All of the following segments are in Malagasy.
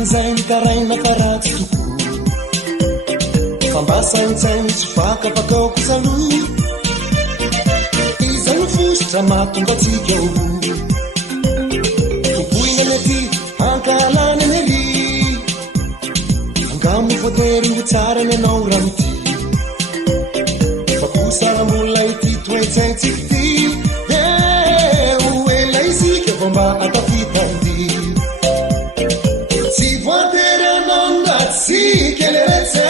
an'izay taraina karatsy toko fambasaintsainy tsy vakavakao kosaloha izany fosotra mahatongatsika o toboina mety hankalana ny ery angamo voatery ho tsara ny anao raha mity fa kosaramolona ity toetsaintsika ty oela isika vao mba atafitandi tsy voatery anao ndratsy keleretse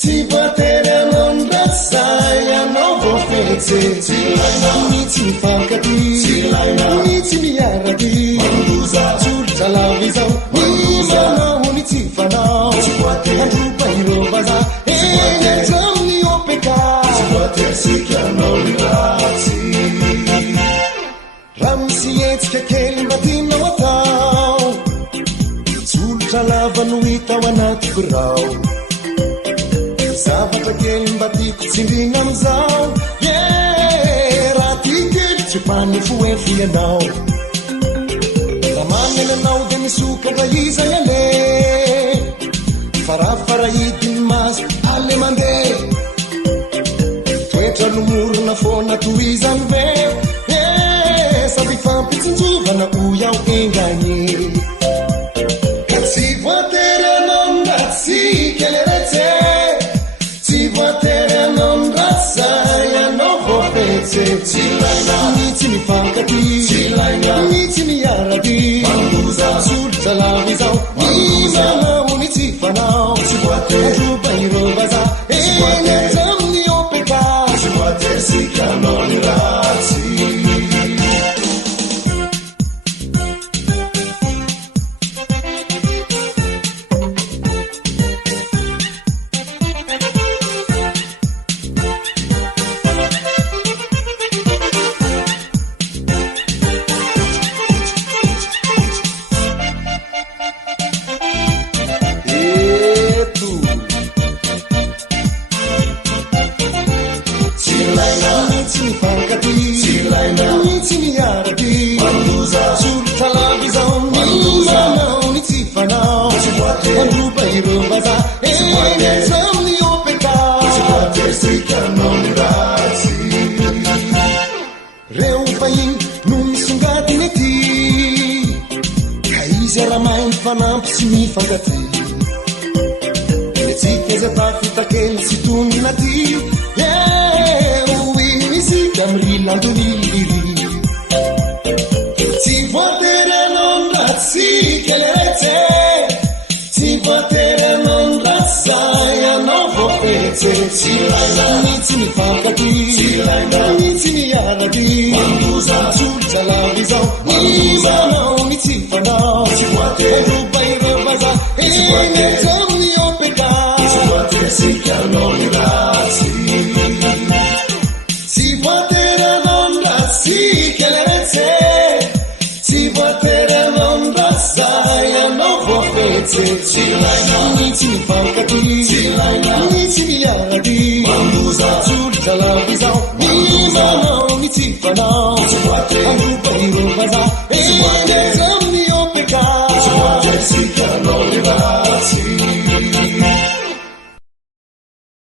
tsy voatery anao ndratsy zay anao vao fetse tsy laina nitsy mifankaty tsy laina nitsy miaraky mandoza tsolotra lava izao manao nitsy fanao tsy voatery andropa irovaza eny atrao ny opeka tsy voatery sika anao ny ratsy raha misy etsika kely mba tinao atao tsolotra lava no hitao anaty birao zavatra kely mba tiako tsindrina amizao raha ty kely tsy mpany foefoy anao raha manena anao de misokatra izay ale farafarahidiny maso ale mandeha toetra nomorona foana toizany ve sady fampitsinjovana oyao enganye ka tsy voatery anao ndratsy keleretse tsy voatery anao ndratsy zay anao vofetse tsy laina nitsy mifankaty tsy laina nitsy miaraky mandoza solotra lava izao manao nitsy fanao tsy voatery androba irovaza eny atramy opeka tsy voatery sika anao ny ratsy sy mifankaty etsika za tafitakely sy tonina ty oinisika mirilandoniliry tsy voatery anao ndratsy keleretse tsy voatery anao ndratsy zay anao vofetse tsy laina nitsy mifankaty tsy laina nitsy miaraky mandoza tsolotra lava izao manao nitsy fanao tsy voatery eny atramy opeka tsy voatery sika anao ny ratsy tsy voatery anao ndratsy keleretse tsy voatery anao ndratsy zay anao vofetse tsy laina nitsy mifankaty tsy laina nitsy miaraky mandoza tsolotra lava izao manao nitsy fanao tsy voatery andropa irovaza eny atramy opeka tsy voatery sika anao